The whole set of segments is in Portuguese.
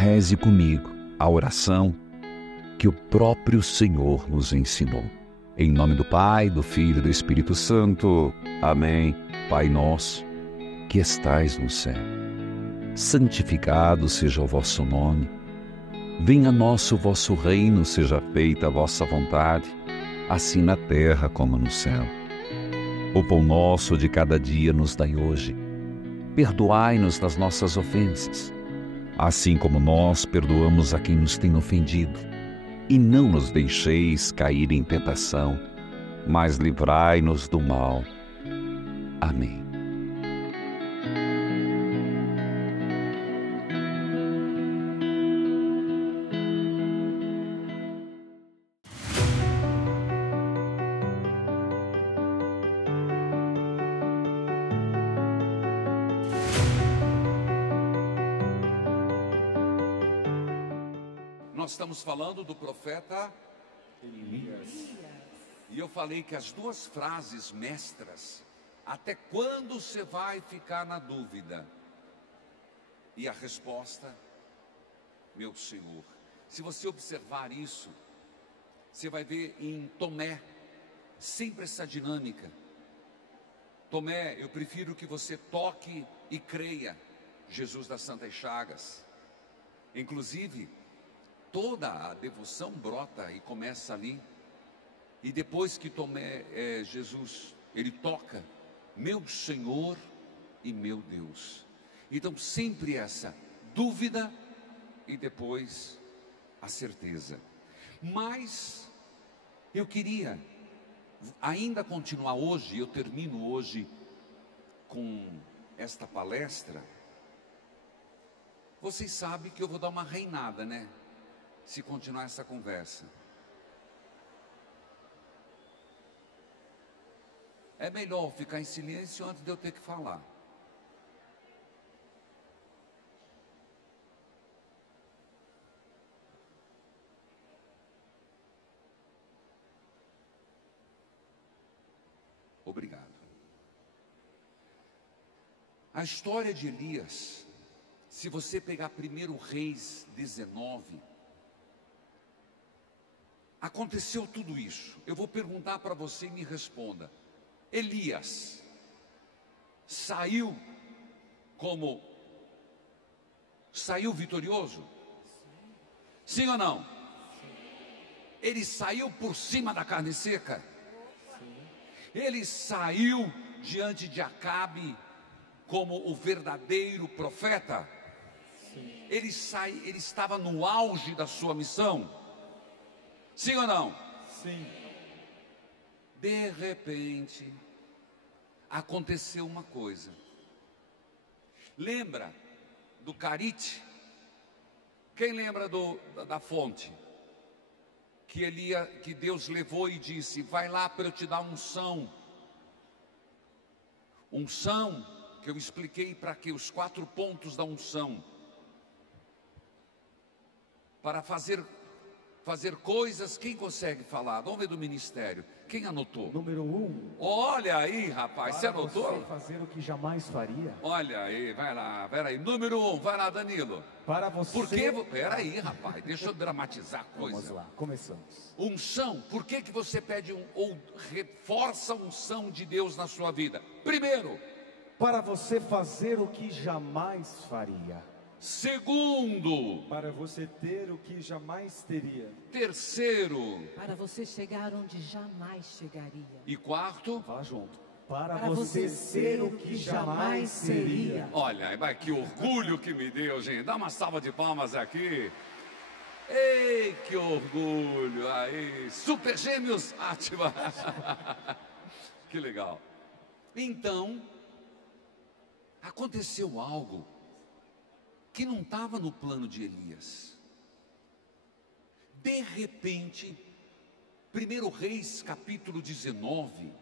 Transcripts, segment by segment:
reze comigo a oração que o próprio Senhor nos ensinou. Em nome do Pai, do Filho e do Espírito Santo. Amém. Pai nosso, que estais no céu, santificado seja o vosso nome. Venha a nós o vosso reino, seja feita a vossa vontade, assim na terra como no céu. O pão nosso de cada dia nos dai hoje. Perdoai-nos das nossas ofensas, assim como nós perdoamos a quem nos tem ofendido. E não nos deixeis cair em tentação, mas livrai-nos do mal. Amém. Nós estamos falando do profeta Elias. E eu falei que as duas frases mestras, até quando você vai ficar na dúvida? E a resposta, meu Senhor. Se você observar isso, você vai ver em Tomé, sempre essa dinâmica. Tomé, eu prefiro que você toque e creia, Jesus das Santas Chagas. Inclusive, toda a devoção brota e começa ali. E depois que Tomé, Jesus, ele toca, meu Senhor e meu Deus. Então sempre essa dúvida e depois a certeza. Mas eu queria ainda continuar hoje, eu termino hoje com esta palestra. Vocês sabem que eu vou dar uma reinada, né? Se continuar essa conversa. É melhor ficar em silêncio antes de eu ter que falar. Obrigado. A história de Elias, se você pegar 1 Reis 19, aconteceu tudo isso. Eu vou perguntar para você e me responda. Elias saiu vitorioso? Sim ou não? Ele saiu por cima da carne seca? Ele saiu diante de Acabe como o verdadeiro profeta? Ele estava no auge da sua missão? Sim ou não? Sim. De repente, aconteceu uma coisa. Lembra do Carite? Quem lembra da fonte? Que Deus levou e disse, vai lá para eu te dar unção. Unção, que eu expliquei para que os 4 pontos da unção. Para fazer coisas, quem consegue falar? Vamos ver do ministério. Quem anotou? Número 1. Olha aí, rapaz, você anotou? Para você fazer o que jamais faria. Olha aí, vai lá, peraí. Número 1, vai lá, Danilo. Para você... Por que... Peraí, rapaz, deixa eu dramatizar a coisa. Vamos lá, começamos. Unção, por que você pede ou reforça a unção de Deus na sua vida? Primeiro, para você fazer o que jamais faria. Segundo, para você ter o que jamais teria. Terceiro, para você chegar onde jamais chegaria. E quarto, fala junto. Para você ser o que jamais seria. Olha, que orgulho que me deu, gente. Dá uma salva de palmas aqui. Ei, que orgulho. Aí, Super Gêmeos, ativa. Que legal. Então, aconteceu algo que não estava no plano de Elias. De repente, 1 Reis capítulo 19,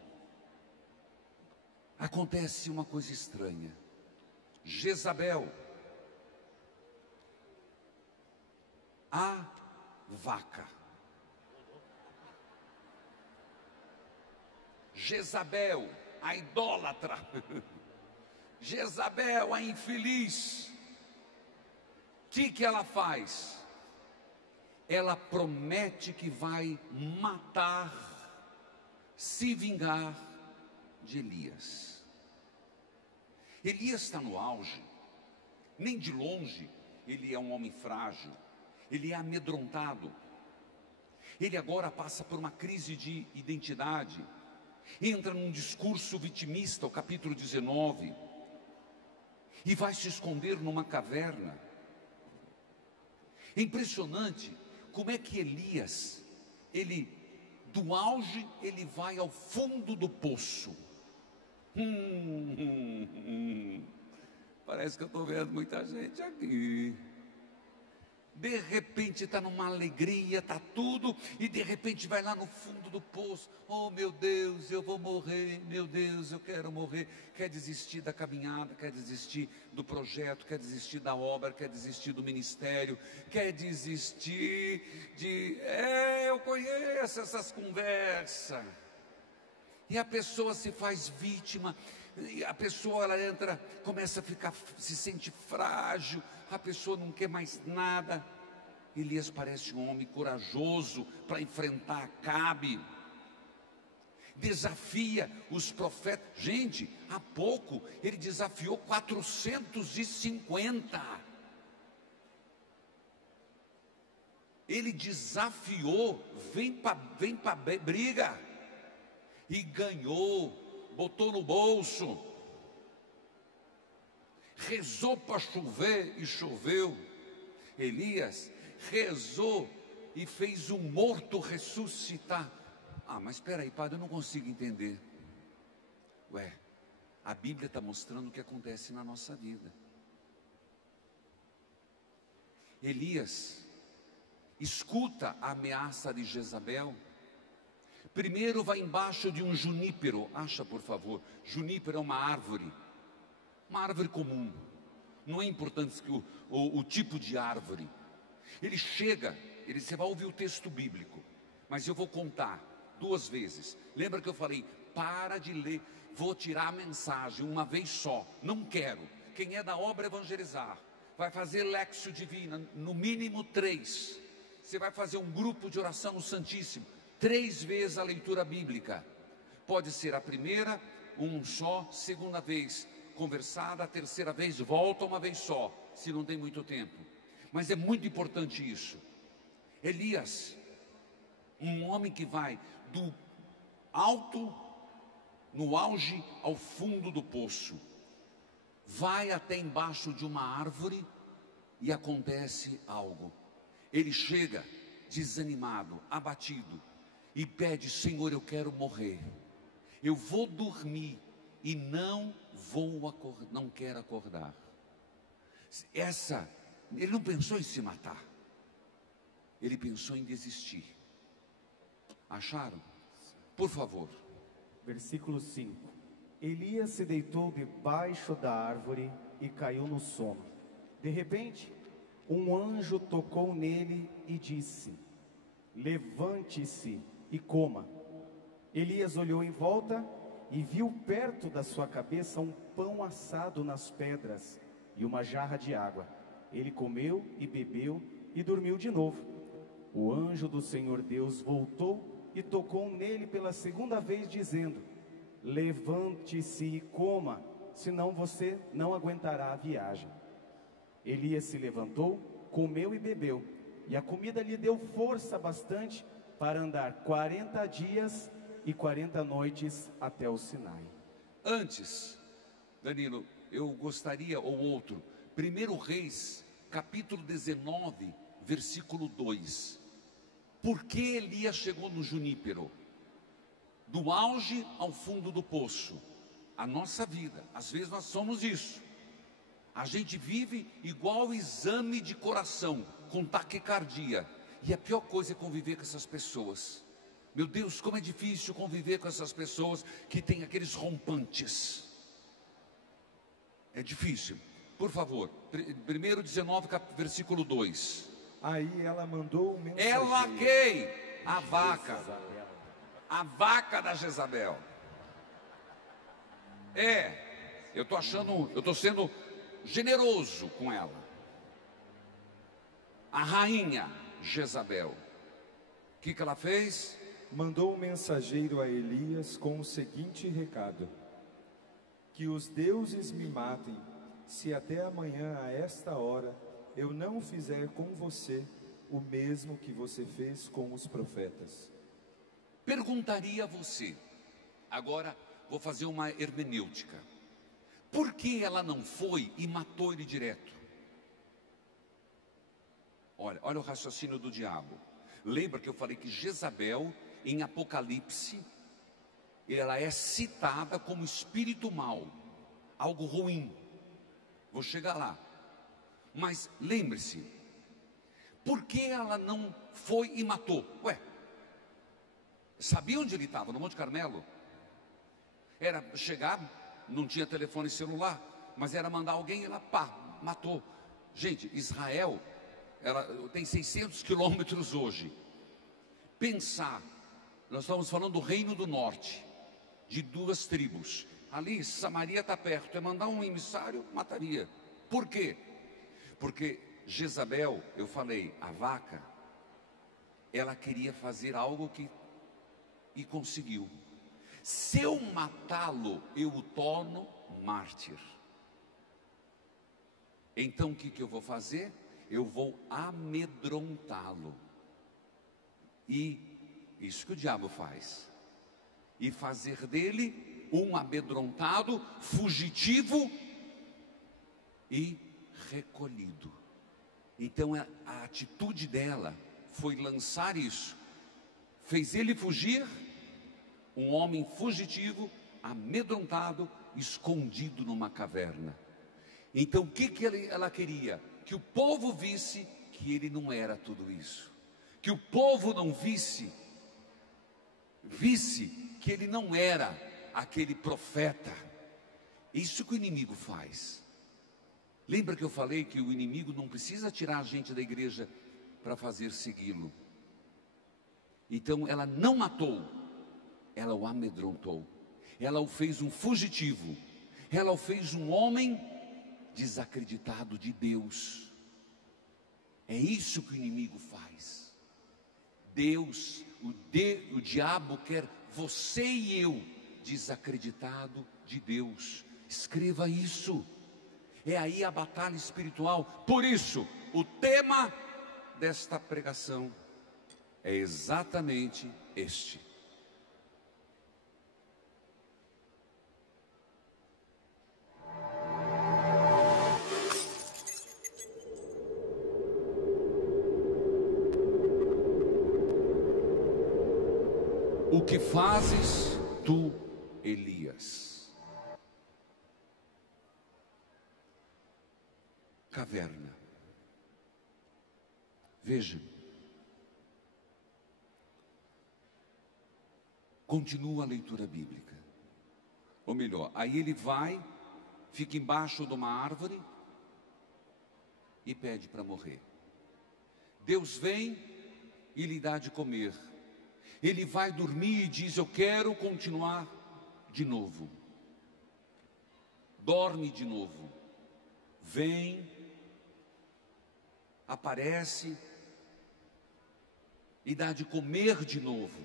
acontece uma coisa estranha. Jezabel, a vaca. Jezabel, a idólatra. Jezabel, a infeliz. que ela faz? Ela promete que vai matar, se vingar de Elias. Elias está no auge, nem de longe ele é um homem frágil, ele é amedrontado. Ele agora passa por uma crise de identidade, entra num discurso vitimista, o capítulo 19, e vai se esconder numa caverna. É impressionante como é que Elias, do auge, ele vai ao fundo do poço. Parece que eu estou vendo muita gente aqui. De repente está numa alegria, está tudo, e de repente vai lá no fundo do poço. Oh meu Deus, eu vou morrer, meu Deus, eu quero morrer. Quer desistir da caminhada, quer desistir do projeto, quer desistir da obra, quer desistir do ministério, quer desistir eu conheço essas conversas. E a pessoa se faz vítima, e a pessoa ela entra, começa a ficar, se sente frágil, a pessoa não quer mais nada. Elias parece um homem corajoso para enfrentar Acabe, desafia os profetas. Gente, há pouco ele desafiou 450. Ele desafiou, vem para briga, e ganhou, botou no bolso, rezou para chover e choveu. Elias rezou e fez um morto ressuscitar. Mas espera aí, padre, eu não consigo entender. A Bíblia está mostrando o que acontece na nossa vida. Elias escuta a ameaça de Jezabel. Primeiro vai embaixo de um junípero. Acha, por favor, junípero é uma árvore comum. Não é importante que o tipo de árvore. Ele chega, você vai ouvir o texto bíblico, mas eu vou contar 2 vezes. Lembra que eu falei, para de ler, vou tirar a mensagem uma vez só, não quero. Quem é da obra evangelizar, vai fazer Lexio Divina, no mínimo 3. Você vai fazer um grupo de oração no Santíssimo, 3 vezes a leitura bíblica. Pode ser a primeira, um só, segunda vez conversada, a terceira vez volta uma vez só, se não tem muito tempo. Mas é muito importante isso. Elias, um homem que vai do alto, no auge, ao fundo do poço, vai até embaixo de uma árvore e acontece algo. Ele chega desanimado, abatido, e pede: Senhor, eu quero morrer, eu vou dormir e não quero acordar. Ele não pensou em se matar, ele pensou em desistir. Acharam? Por favor. Versículo 5. Elias se deitou debaixo da árvore e caiu no sono. De repente, um anjo tocou nele e disse: levante-se e coma. Elias olhou em volta e viu perto da sua cabeça um pão assado nas pedras e uma jarra de água. Ele comeu e bebeu e dormiu de novo. O anjo do Senhor Deus voltou e tocou nele pela segunda vez, dizendo: levante-se e coma, senão você não aguentará a viagem. Elias se levantou, comeu e bebeu, e a comida lhe deu força bastante para andar 40 dias e 40 noites até o Sinai. Antes, Danilo, eu gostaria, ou outro, 1 Reis, capítulo 19, versículo 2. Por que Elias chegou no junípero? Do auge ao fundo do poço. A nossa vida, às vezes nós somos isso. A gente vive igual exame de coração, com taquicardia. E a pior coisa é conviver com essas pessoas. Meu Deus, como é difícil conviver com essas pessoas que têm aqueles rompantes. É difícil. Por favor, 1:19, versículo 2. Aí ela mandou um mensageiro. Ela quem? A vaca. A vaca da Jezabel. Eu estou sendo generoso com ela. A rainha Jezabel, o que ela fez? Mandou um mensageiro a Elias com o seguinte recado: que os deuses me matem, se até amanhã a esta hora eu não fizer com você o mesmo que você fez com os profetas. Perguntaria a você, agora vou fazer uma hermenêutica, por que ela não foi e matou ele direto? Olha o raciocínio do diabo. Lembra que eu falei que Jezabel, em Apocalipse, ela é citada como espírito mau, algo ruim. Vou chegar lá. Mas lembre-se, por que ela não foi e matou? Sabia onde ele estava? No Monte Carmelo. Era chegar, não tinha telefone celular, mas era mandar alguém e ela, matou. Gente, Israel tem 600 quilômetros hoje. Pensar, nós estamos falando do Reino do Norte, de 2 tribos. Ali, Samaria está perto, é mandar um emissário, mataria. Por quê? Porque Jezabel, eu falei, a vaca, ela queria fazer algo e conseguiu. Se eu matá-lo, eu o torno mártir. Então o que eu vou fazer? Eu vou amedrontá-lo. E isso que o diabo faz. E fazer dele um amedrontado, fugitivo e recolhido. Então a atitude dela foi lançar isso. Fez ele fugir, um homem fugitivo, amedrontado, escondido numa caverna. Então o que ela queria? Que o povo visse que ele não era tudo isso. Que o povo não visse que ele não era aquele profeta. Isso que o inimigo faz. Lembra que eu falei que o inimigo não precisa tirar a gente da igreja para fazer segui-lo? Então ela não matou, ela o amedrontou, ela o fez um fugitivo, ela o fez um homem desacreditado de Deus. É isso que o inimigo faz. Deus, o diabo quer você e eu desacreditado de Deus. Escreva isso. É aí a batalha espiritual. Por isso, o tema desta pregação é exatamente este. O que fazes tu, Elias? Caverna. Veja. Continua a leitura bíblica. Ou melhor, aí ele vai, fica embaixo de uma árvore e pede para morrer. Deus vem e lhe dá de comer. Ele vai dormir e diz: eu quero continuar de novo. Dorme de novo. Vem, aparece e dá de comer de novo.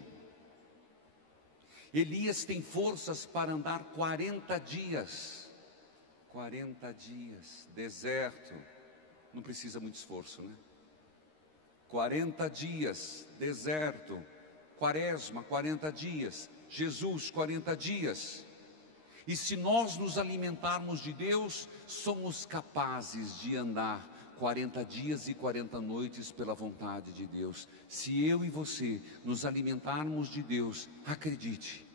Elias tem forças para andar 40 dias. 40 dias, deserto. Não precisa muito esforço, né? 40 dias, deserto. Quaresma, 40 dias. Jesus, 40 dias. E se nós nos alimentarmos de Deus, somos capazes de andar 40 dias e 40 noites pela vontade de Deus. Se eu e você nos alimentarmos de Deus, acredite,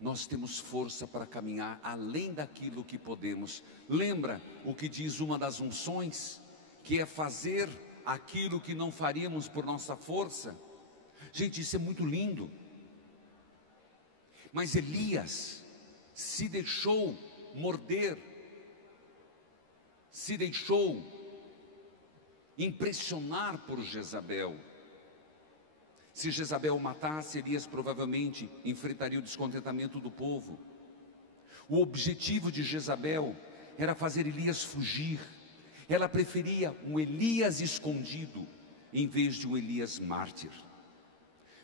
nós temos força para caminhar além daquilo que podemos. Lembra o que diz uma das unções? Que é fazer aquilo que não faríamos por nossa força. Gente, isso é muito lindo. Mas Elias se deixou morder, se deixou impressionar por Jezabel. Se Jezabel o matasse, Elias provavelmente enfrentaria o descontentamento do povo. O objetivo de Jezabel era fazer Elias fugir. Ela preferia um Elias escondido em vez de um Elias mártir.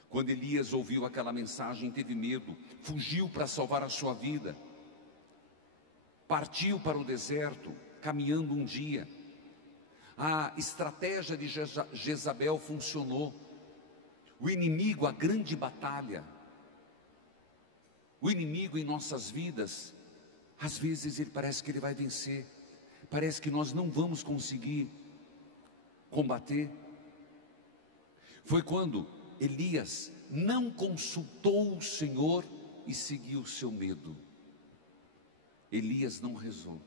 Quando Elias ouviu aquela mensagem, teve medo, fugiu para salvar a sua vida. Partiu para o deserto, caminhando um dia. A estratégia de Jezabel funcionou. O inimigo, a grande batalha. O inimigo em nossas vidas, às vezes ele parece que ele vai vencer. Parece que nós não vamos conseguir combater. Foi quando Elias não consultou o Senhor e seguiu o seu medo. Elias não rezou.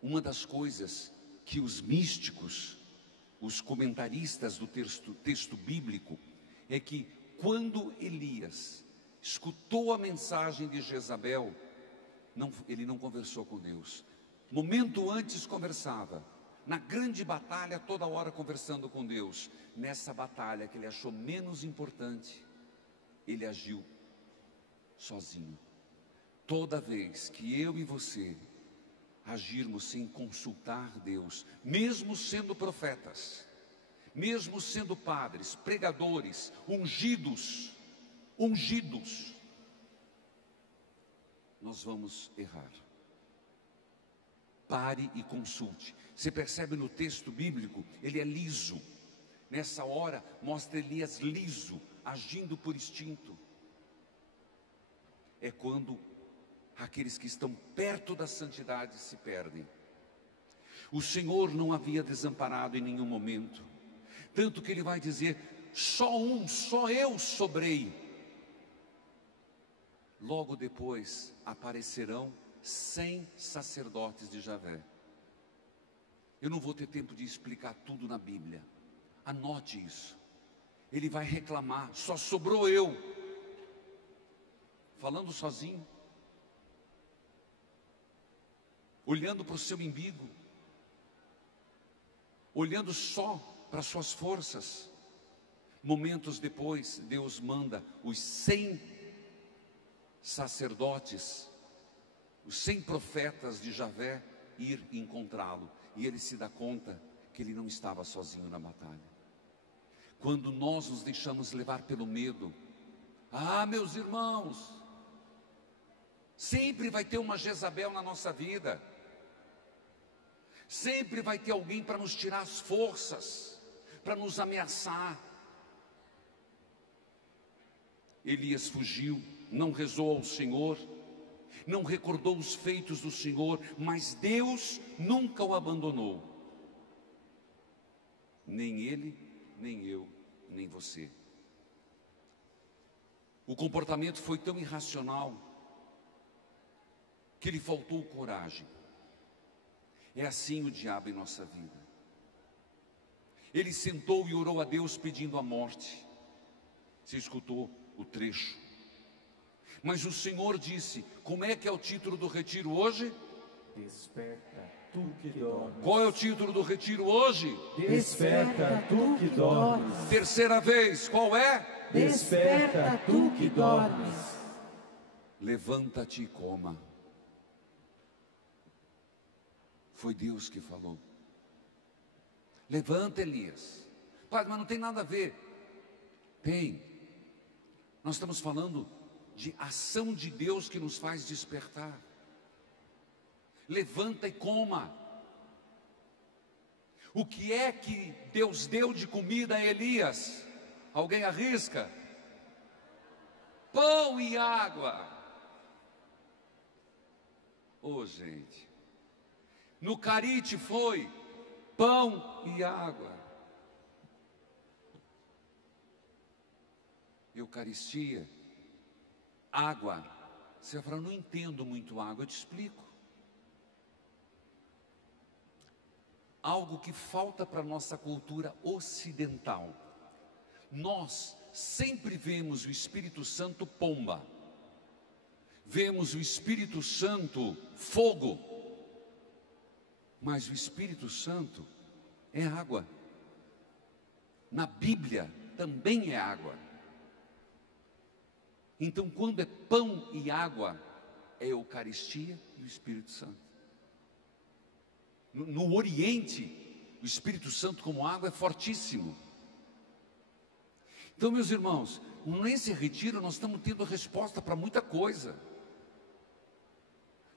Uma das coisas que os místicos, os comentaristas do texto bíblico, é que quando Elias escutou a mensagem de Jezabel, ele não conversou com Deus. Momento antes conversava. Na grande batalha, toda hora conversando com Deus. Nessa batalha que ele achou menos importante, ele agiu sozinho. Toda vez que eu e você agirmos sem consultar Deus, mesmo sendo profetas, mesmo sendo padres, pregadores, ungidos, nós vamos errar. Pare e consulte. Você percebe no texto bíblico, ele é liso. Nessa hora, mostra Elias liso, agindo por instinto. É quando aqueles que estão perto da santidade se perdem. O Senhor não havia desamparado em nenhum momento. Tanto que ele vai dizer, só eu sobrei. Logo depois aparecerão 100 sacerdotes de Javé. Eu não vou ter tempo de explicar tudo na Bíblia. Anote isso. Ele vai reclamar, só sobrou eu. Falando sozinho. Olhando para o seu umbigo. Olhando só para as suas forças. Momentos depois, Deus manda os 100 sacerdotes, os 100 profetas de Javé ir encontrá-lo. E ele se dá conta que ele não estava sozinho na batalha. Quando nós nos deixamos levar pelo medo, meus irmãos, sempre vai ter uma Jezabel na nossa vida. Sempre vai ter alguém para nos tirar as forças, para nos ameaçar. Elias fugiu, não rezou ao Senhor, não recordou os feitos do Senhor, mas Deus nunca o abandonou. Nem ele, nem eu, nem você. O comportamento foi tão irracional que lhe faltou coragem. É assim o diabo em nossa vida. Ele sentou e orou a Deus pedindo a morte. Você escutou o trecho. Mas o Senhor disse, como é que é o título do retiro hoje? Desperta, tu que dormes. Qual é o título do retiro hoje? Desperta, tu que dormes. Terceira vez, qual é? Desperta, tu que dormes. Levanta-te e coma. Foi Deus que falou. Levanta, Elias. Padre, mas não tem nada a ver. Tem. Nós estamos falando de ação de Deus que nos faz despertar. Levanta e coma. O que é que Deus deu de comida a Elias? Alguém arrisca? Pão e água. Gente. No Carite foi pão e água. Eucaristia, água. Você vai falar, não entendo muito água, eu te explico. Algo que falta para a nossa cultura ocidental. Nós sempre vemos o Espírito Santo pomba. Vemos o Espírito Santo fogo. Mas o Espírito Santo é água. Na Bíblia também é água. Então, quando é pão e água, é Eucaristia e o Espírito Santo. No Oriente, o Espírito Santo como água é fortíssimo. Então, meus irmãos, nesse retiro nós estamos tendo resposta para muita coisa.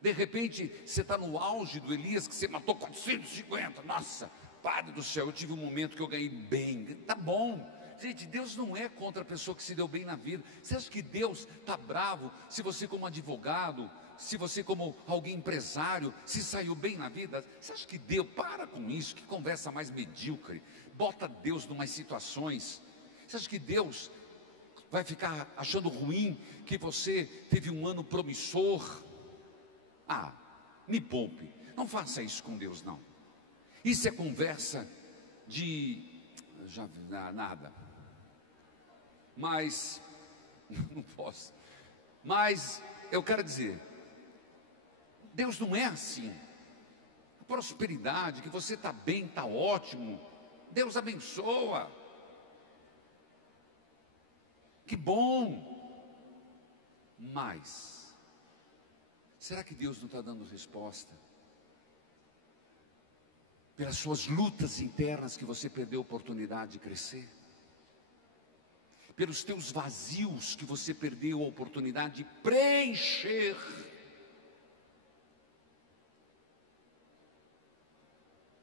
De repente, você está no auge do Elias, que você matou 450. Nossa, Padre do céu, eu tive um momento que eu ganhei bem. Tá bom. Gente, Deus não é contra a pessoa que se deu bem na vida. Você acha que Deus está bravo se você como advogado, se você como alguém empresário, se saiu bem na vida? Você acha que Deus, para com isso, que conversa mais medíocre. Bota Deus em umas situações. Você acha que Deus vai ficar achando ruim que você teve um ano promissor? Ah, me poupe, não faça isso com Deus não. Isso é conversa de, nada. Mas, não posso. Mas, eu quero dizer, Deus não é assim. A prosperidade, que você está bem, está ótimo, Deus abençoa. Que bom. Mas, será que Deus não está dando resposta? Pelas suas lutas internas que você perdeu a oportunidade de crescer? Pelos teus vazios que você perdeu a oportunidade de preencher?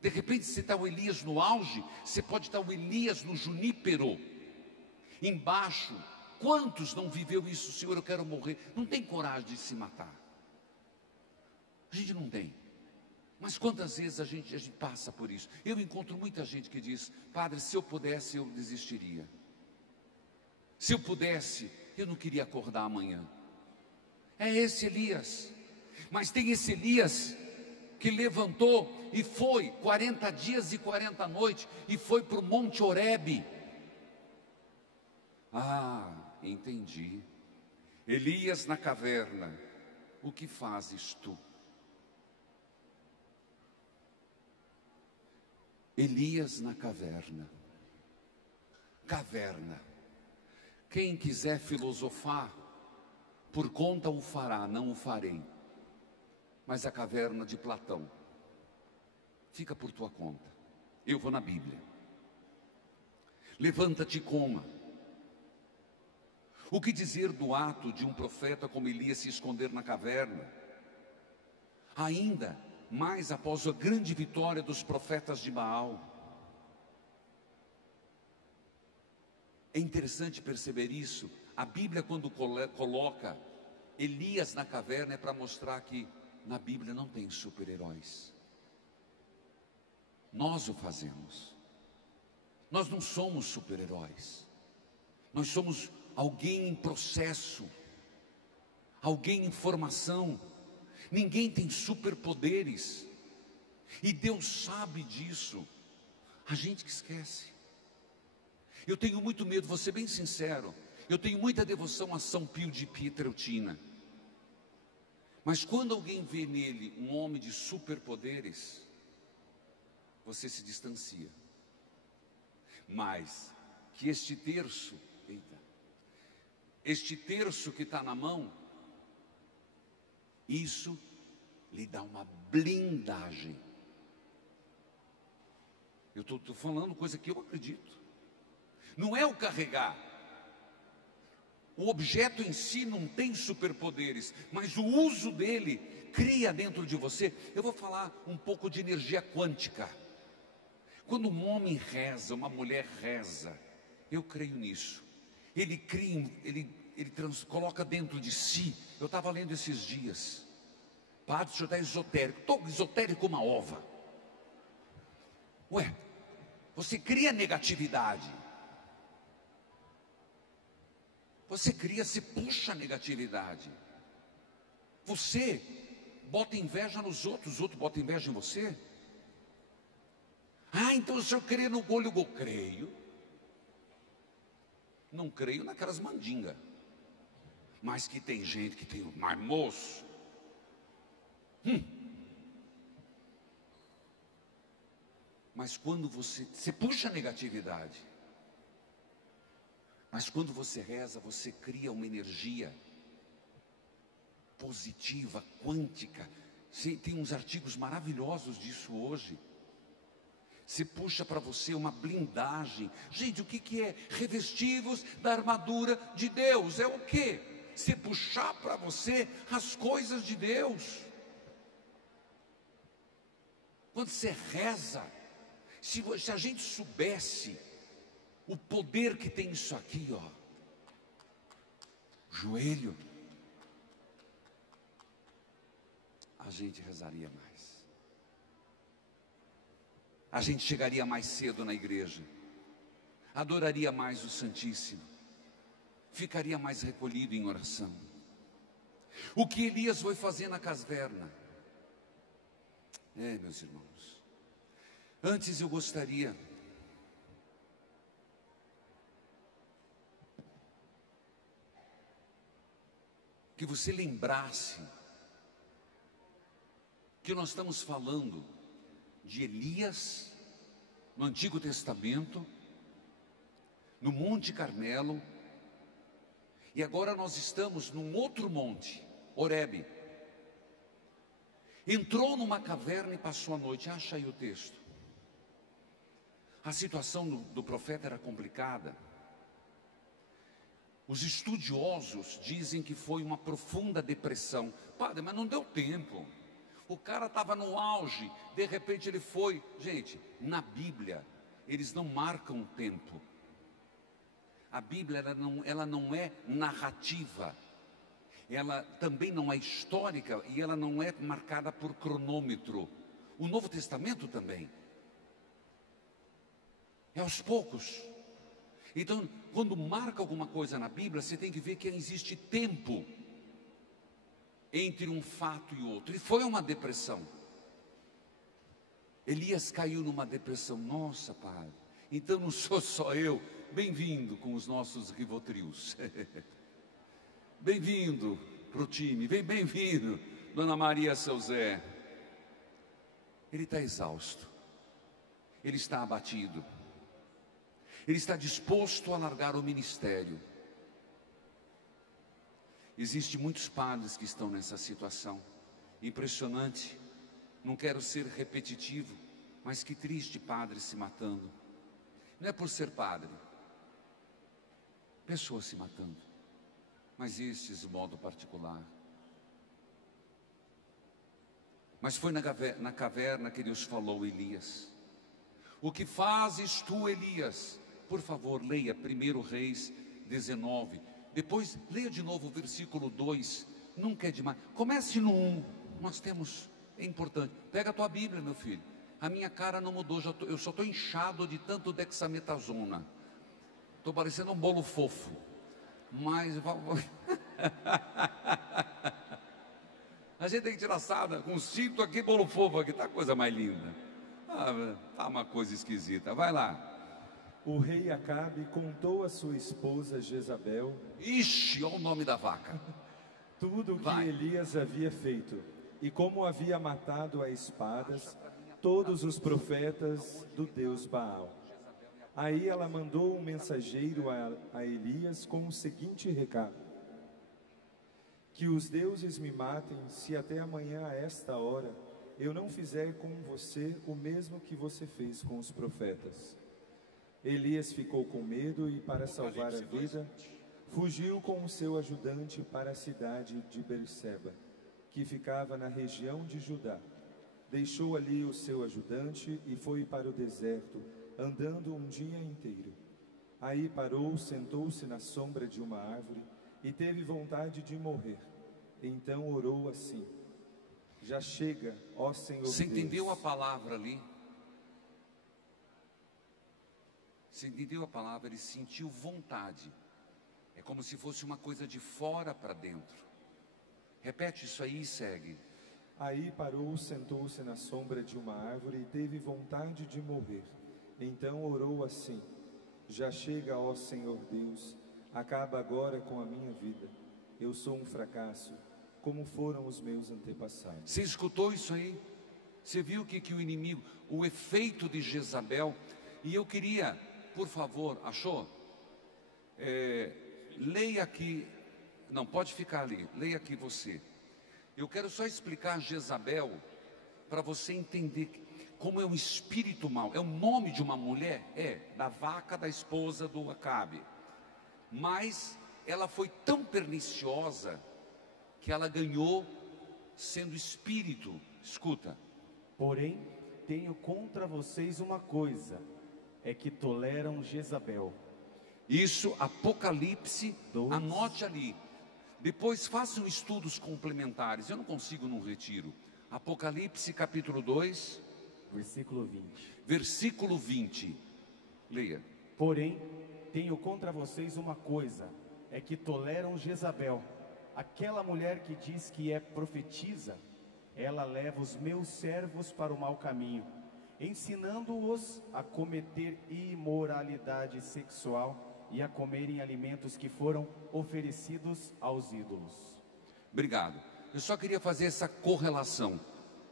De repente você está o Elias no auge, você pode estar o Elias no junípero, embaixo. Quantos não viveu isso? Senhor, eu quero morrer. Não tem coragem de se matar. A gente não tem. Mas quantas vezes a gente passa por isso? Eu encontro muita gente que diz: Padre, se eu pudesse, eu desistiria. Se eu pudesse, eu não queria acordar amanhã. É esse Elias. Mas tem esse Elias que levantou e foi 40 dias e 40 noites e foi para o Monte Horebe. Ah, entendi. Elias na caverna, o que fazes tu? Elias na caverna. Caverna. Quem quiser filosofar, por conta o fará, não o farei. Mas a caverna de Platão, fica por tua conta. Eu vou na Bíblia. Levanta-te e coma. O que dizer do ato de um profeta como Elias se esconder na caverna? Ainda mais após a grande vitória dos profetas de Baal. É interessante perceber isso. A Bíblia, quando coloca Elias na caverna, é para mostrar que na Bíblia não tem super-heróis. Nós o fazemos. Nós não somos super-heróis. Nós somos alguém em processo, alguém em formação. Ninguém tem superpoderes. E Deus sabe disso. A gente que esquece. Eu tenho muito medo, vou ser bem sincero. Eu tenho muita devoção a São Pio de Pietrelcina. Mas quando alguém vê nele um homem de superpoderes, você se distancia. Mas que este terço que está na mão, isso lhe dá uma blindagem. Eu estou falando coisa que eu acredito. Não é o carregar. O objeto em si não tem superpoderes, mas o uso dele cria dentro de você. Eu vou falar um pouco de energia quântica. Quando um homem reza, uma mulher reza, eu creio nisso. Ele cria, coloca dentro de si. Eu estava lendo esses dias. Padre, o senhor está esotérico. Estou esotérico como uma ova. Ué, você cria negatividade. Você cria, se puxa a negatividade. Você bota inveja nos outros, os outros botam inveja em você. Ah, então o senhor crê no olho go? Creio. Não creio naquelas mandingas. Mas que tem gente que tem mais moço. Mas quando você puxa a negatividade. Mas quando você reza, você cria uma energia positiva, quântica. Tem uns artigos maravilhosos disso hoje. Se puxa para você uma blindagem. Gente, o que é? Revestivos da armadura de Deus. É o quê? Se puxar para você as coisas de Deus. Quando você reza, se a gente soubesse o poder que tem isso aqui, ó, joelho, a gente rezaria mais. A gente chegaria mais cedo na igreja, adoraria mais o Santíssimo, ficaria mais recolhido em oração. O que Elias foi fazer na caverna? Meus irmãos, antes eu gostaria que você lembrasse que nós estamos falando de Elias no Antigo Testamento, no Monte Carmelo, e agora nós estamos num outro monte, Horebe. Entrou numa caverna e passou a noite. Acha aí o texto. A situação do profeta era complicada. Os estudiosos dizem que foi uma profunda depressão. Padre, mas não deu tempo. O cara estava no auge, de repente ele foi. Gente, na Bíblia, eles não marcam o tempo. A Bíblia, ela não é narrativa. Ela também não é histórica e ela não é marcada por cronômetro. O Novo Testamento também. É aos poucos. Então, quando marca alguma coisa na Bíblia, você tem que ver que existe tempo entre um fato e outro. E foi uma depressão. Elias caiu numa depressão. Nossa, Padre, então não sou só eu. Bem-vindo com os nossos Rivotrios. Bem-vindo para o time. Bem-vindo, Dona Maria Seu Zé. Ele está exausto. Ele está abatido. Ele está disposto a largar o ministério. Existem muitos padres que estão nessa situação. Impressionante. Não quero ser repetitivo, mas que triste padre se matando. Não é por ser padre. Pessoas se matando. Mas estes de modo particular. Mas foi na caverna que Deus falou a Elias. O que fazes tu, Elias? Por favor, leia 1 Reis 19. Depois, leia de novo o versículo 2. Nunca é demais. Comece no 1. Nós temos, é importante. Pega a tua Bíblia, meu filho. A minha cara não mudou. Eu só estou inchado de tanto dexametasona. Estou parecendo um bolo fofo. Mas a gente tem que tirar sarda com cinto aqui, bolo fofo aqui. Tá coisa mais linda. Tá uma coisa esquisita. Vai lá. O rei Acabe contou a sua esposa Jezabel. Ixi, olha o nome da vaca. Tudo o que Elias havia feito e como havia matado a espadas todos os profetas do Deus Baal. Aí ela mandou um mensageiro a Elias com o seguinte recado: que os deuses me matem se até amanhã a esta hora eu não fizer com você o mesmo que você fez com os profetas. Elias ficou com medo e, para salvar a vida, fugiu com o seu ajudante para a cidade de Berseba, que ficava na região de Judá. Deixou ali o seu ajudante e foi para o deserto, andando um dia inteiro. Aí parou, sentou-se na sombra de uma árvore e teve vontade de morrer. Então orou assim: já chega, ó Senhor Deus. Você entendeu a palavra ali? Você entendeu a palavra? Ele sentiu vontade. É como se fosse uma coisa de fora para dentro. Repete isso aí e segue. Aí parou, sentou-se na sombra de uma árvore e teve vontade de morrer. Então orou assim: já chega, ó Senhor Deus, acaba agora com a minha vida. Eu sou um fracasso, como foram os meus antepassados. Você escutou isso aí? Você viu que o inimigo, o efeito de Jezabel. E eu queria, por favor, achou? Leia aqui, não, pode ficar ali, leia aqui você. Eu quero só explicar Jezabel para você entender como é um espírito mau. É o nome de uma mulher? É, da vaca da esposa do Acabe. Mas ela foi tão perniciosa que ela ganhou sendo espírito. Escuta. Porém, tenho contra vocês uma coisa, é que toleram Jezabel. Isso, Apocalipse, 2. anote ali. Depois façam estudos complementares. Eu não consigo num retiro. Apocalipse capítulo 2, Versículo 20. versículo 20. Leia. Porém, tenho contra vocês uma coisa, é que toleram Jezabel, aquela mulher que diz que é profetisa. Ela leva os meus servos para o mau caminho, ensinando-os a cometer imoralidade sexual e a comerem alimentos que foram oferecidos aos ídolos. Obrigado. Eu só queria fazer essa correlação.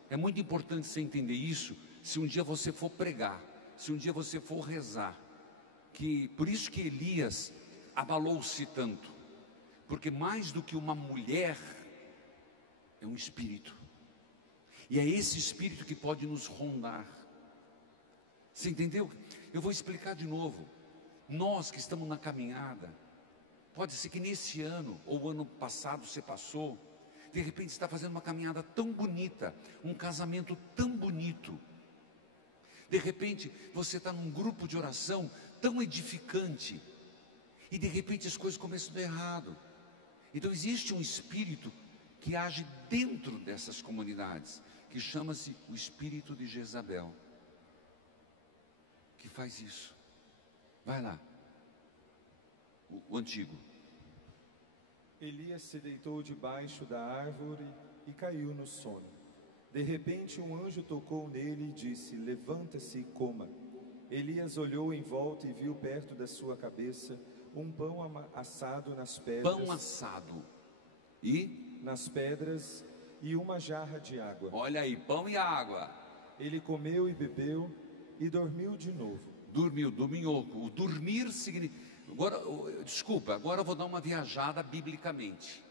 É muito importante você entender isso se um dia você for pregar, se um dia você for rezar. Por isso que Elias abalou-se tanto. Porque mais do que uma mulher, é um espírito. E é esse espírito que pode nos rondar. Você entendeu? Eu vou explicar de novo. Nós que estamos na caminhada, pode ser que nesse ano ou o ano passado você passou, de repente está fazendo uma caminhada tão bonita, um casamento tão bonito. De repente você está num grupo de oração tão edificante, e de repente as coisas começam a dar errado. Então existe um espírito que age dentro dessas comunidades, que chama-se o espírito de Jezabel, que faz isso. Vai lá, o antigo. Elias se deitou debaixo da árvore e caiu no sono. De repente um anjo tocou nele e disse: levanta-se e coma. Elias olhou em volta e viu perto da sua cabeça um pão assado nas pedras. Pão assado. E? Nas pedras e uma jarra de água. Olha aí, pão e água. Ele comeu e bebeu e dormiu de novo. Dormiu, dominhoco. O dormir significa... Agora eu vou dar uma viajada biblicamente.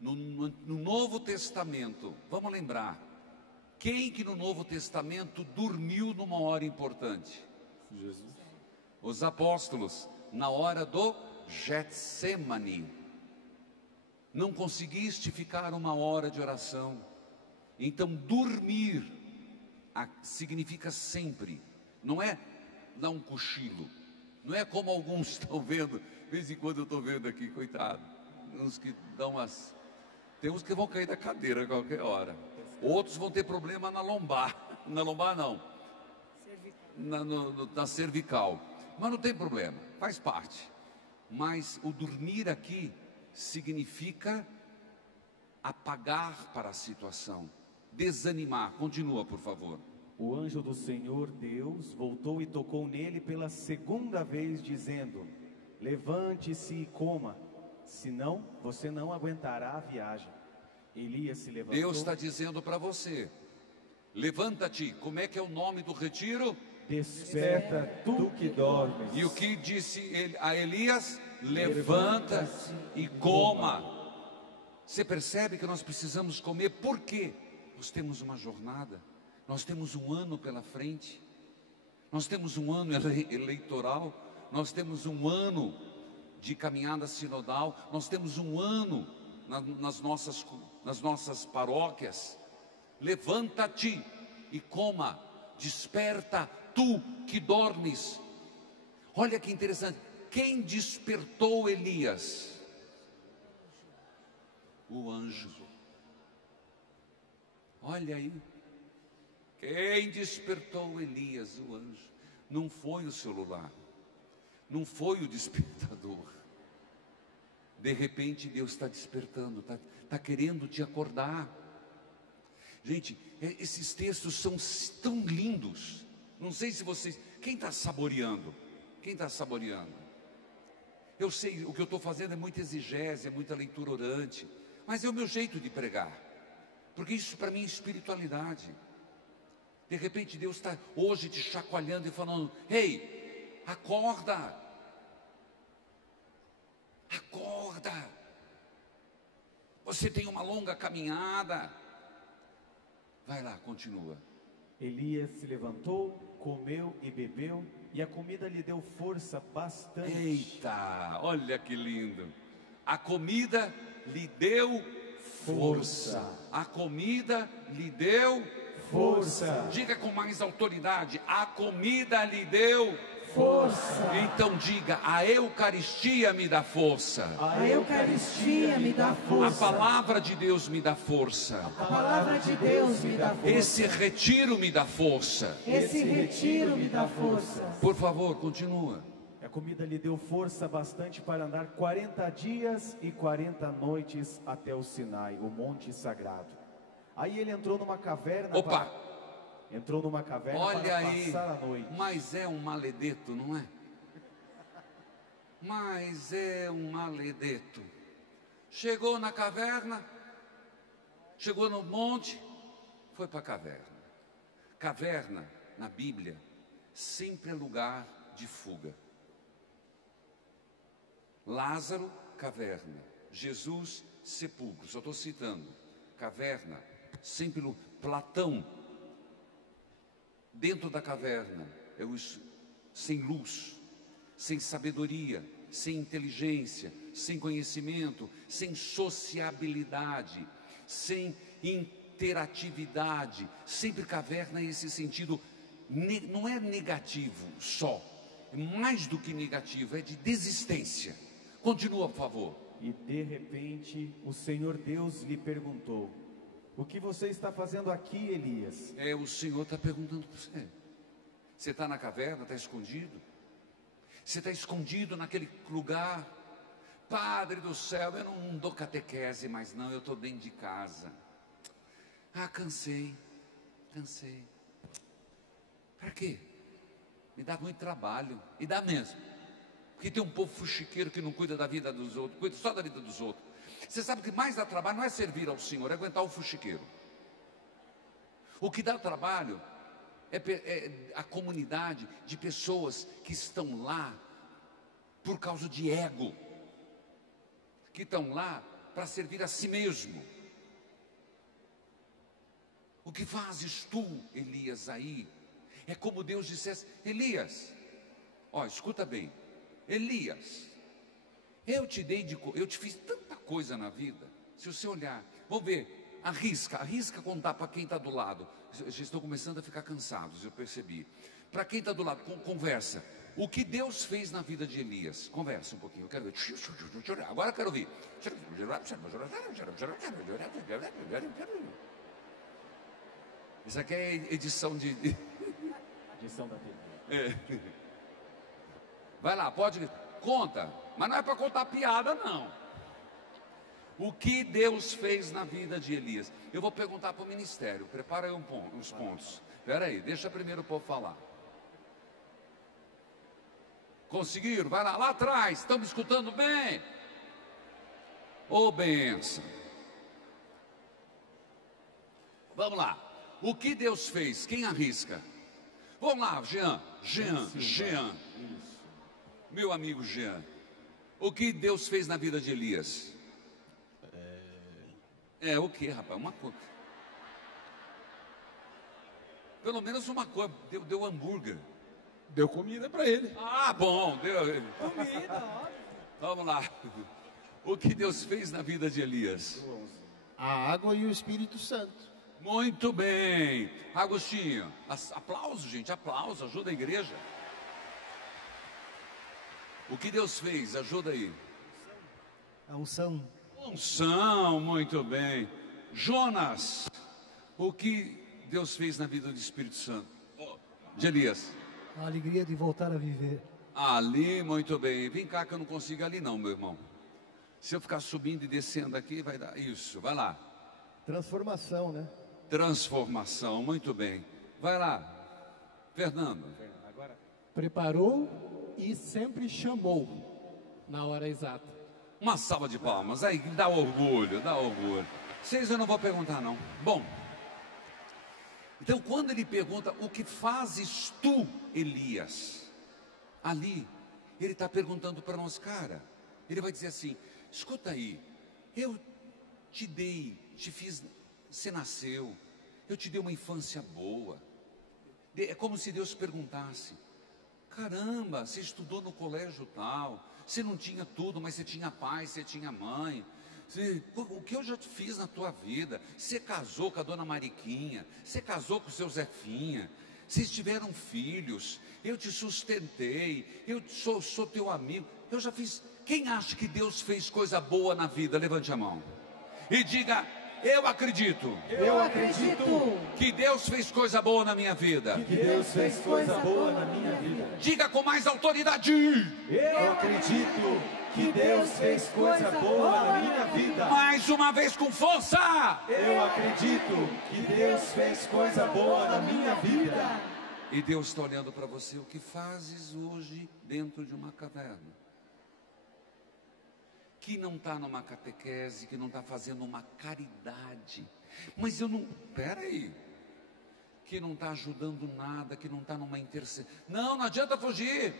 No Novo Testamento, vamos lembrar, quem que no Novo Testamento dormiu numa hora importante? Jesus. Os apóstolos, na hora do Getsemane. Não conseguiste ficar uma hora de oração. Então dormir significa sempre. Não é dar um cochilo. Não é como alguns estão vendo. De vez em quando eu estou vendo aqui, coitado. Uns que dão umas... Tem uns que vão cair da cadeira a qualquer hora. Outros vão ter problema na lombar. Na lombar não. Na cervical. Mas não tem problema, faz parte. Mas o dormir aqui significa apagar para a situação, desanimar. Continua, por favor. O anjo do Senhor Deus voltou e tocou nele pela segunda vez, dizendo: levante-se e coma, senão você não aguentará a viagem. Elias se levantou. Deus está dizendo para você: levanta-te. Como é que é o nome do retiro? Desperta tu que dormes. E o que disse a Elias? Levanta-se e coma. Você percebe que nós precisamos comer? Por quê? Nós temos uma jornada, nós temos um ano pela frente, nós temos um ano eleitoral, nós temos um ano de caminhada sinodal, nós temos um ano nas nossas paróquias. Levanta-te e coma, desperta tu que dormes. Olha que interessante, quem despertou Elias? O anjo. Olha aí, quem despertou Elias? O anjo. Não foi o celular, não foi o despertador. De repente Deus está despertando, está querendo te acordar. Gente, esses textos são tão lindos. Não sei se vocês... Quem está saboreando? Quem está saboreando? Eu sei, o que eu estou fazendo é muita exegese, é muita leitura orante, mas é o meu jeito de pregar, porque isso para mim é espiritualidade. De repente Deus está hoje te chacoalhando e falando: ei, acorda, acorda, Você tem uma longa caminhada. Vai lá, continua. Elias se levantou, comeu e bebeu, e a comida lhe deu força bastante. Eita, olha que lindo. A comida lhe deu força. A comida lhe deu força. Diga com mais autoridade: a comida lhe deu força. Então diga: a Eucaristia me dá força. A Eucaristia me dá força. A palavra de Deus me dá força. A palavra de Deus me dá força. Esse retiro me dá força. Esse retiro me dá força. Por favor, continua. A comida lhe deu força bastante para andar 40 dias e 40 noites até o Sinai, o monte sagrado. Aí ele entrou numa caverna. Opa! Entrou numa caverna Olha para aí, passar a noite. mas é um maledeto, não é? Mas é um maledeto. Chegou na caverna, chegou no monte, foi para a caverna. Caverna, na Bíblia, sempre é lugar de fuga. Lázaro, caverna. Jesus, sepulcro. Só estou citando. Caverna, sempre Platão, dentro da caverna, sem luz, sem sabedoria, sem inteligência, sem conhecimento, sem sociabilidade, sem interatividade. Sempre caverna nesse sentido, não é negativo só, é mais do que negativo, é de desistência. Continua, por favor. E de repente o Senhor Deus lhe perguntou: o que você está fazendo aqui, Elias? O Senhor está perguntando para você. Você está na caverna, está escondido? Você está escondido naquele lugar? Padre do céu, eu não dou catequese mais não, eu estou dentro de casa. Cansei. Para quê? Me dá muito trabalho, e dá mesmo. Porque tem um povo fuxiqueiro que não cuida da vida dos outros, cuida só da vida dos outros. Você sabe que mais dá trabalho não é servir ao Senhor, é aguentar o fuxiqueiro. O que dá trabalho é a comunidade de pessoas que estão lá por causa de ego, que estão lá para servir a si mesmo. O que fazes tu, Elias, aí? É como Deus dissesse: Elias, escuta bem, Elias, eu te fiz tanta coisa na vida. Se você olhar, vamos ver, arrisca contar para quem está do lado. Vocês estão começando a ficar cansados, eu percebi. Para quem está do lado, conversa. O que Deus fez na vida de Elias? Conversa um pouquinho, eu quero ver. Agora eu quero ouvir. Isso aqui é edição da TV. Vai lá, pode, conta. Mas não é para contar piada, não. O que Deus fez na vida de Elias? Eu vou perguntar para o ministério. Prepara aí uns pontos. Espera aí, deixa primeiro o povo falar. Conseguiram? Vai lá atrás. Estão me escutando bem? Ô, bênção. Vamos lá. O que Deus fez? Quem arrisca? Vamos lá, Jean. Meu amigo Jean. O que Deus fez na vida de Elias? O que, rapaz? Uma coisa. Pelo menos uma coisa. Deu hambúrguer. Deu comida para ele. Bom, deu. Comida, óbvio. Vamos lá. O que Deus fez na vida de Elias? A água e o Espírito Santo. Muito bem. Agostinho, aplauso, gente, aplauso, ajuda a igreja. O que Deus fez? Ajuda aí. A unção. Unção, muito bem. Jonas, o que Deus fez na vida do Espírito Santo? De Elias. A alegria de voltar a viver. Ali, muito bem. Vem cá que eu não consigo ali não, meu irmão. Se eu ficar subindo e descendo aqui, vai dar isso. Vai lá. Transformação, né? Transformação, muito bem. Vai lá, Fernando. Preparou e sempre chamou na hora exata. Uma salva de palmas, aí dá orgulho, dá orgulho. Vocês eu não vou perguntar não. Bom, então quando ele pergunta: o que fazes tu, Elias? Ali, ele está perguntando para nós, cara. Ele vai dizer assim: escuta aí, eu te dei, te fiz, você nasceu, eu te dei uma infância boa. É como se Deus perguntasse: caramba, você estudou no colégio tal, você não tinha tudo, mas você tinha pai, você tinha mãe. O que eu já te fiz na tua vida? Você casou com a dona Mariquinha, você casou com o seu Zefinha, vocês tiveram filhos, eu te sustentei, eu sou teu amigo, eu já fiz. Quem acha que Deus fez coisa boa na vida? Levante a mão e diga: eu acredito. Eu acredito Que Deus fez coisa boa na minha vida. que Deus fez coisa boa na minha vida. Diga com mais autoridade: Eu acredito que Deus fez coisa boa na minha vida. mais uma vez com força. Eu acredito que Deus fez coisa boa na minha vida. E Deus está olhando para você: o que fazes hoje dentro de uma caverna? Que não está numa catequese, que não está fazendo uma caridade. Mas eu não, peraí, que não está ajudando nada, que não está numa intercessão. Não adianta fugir.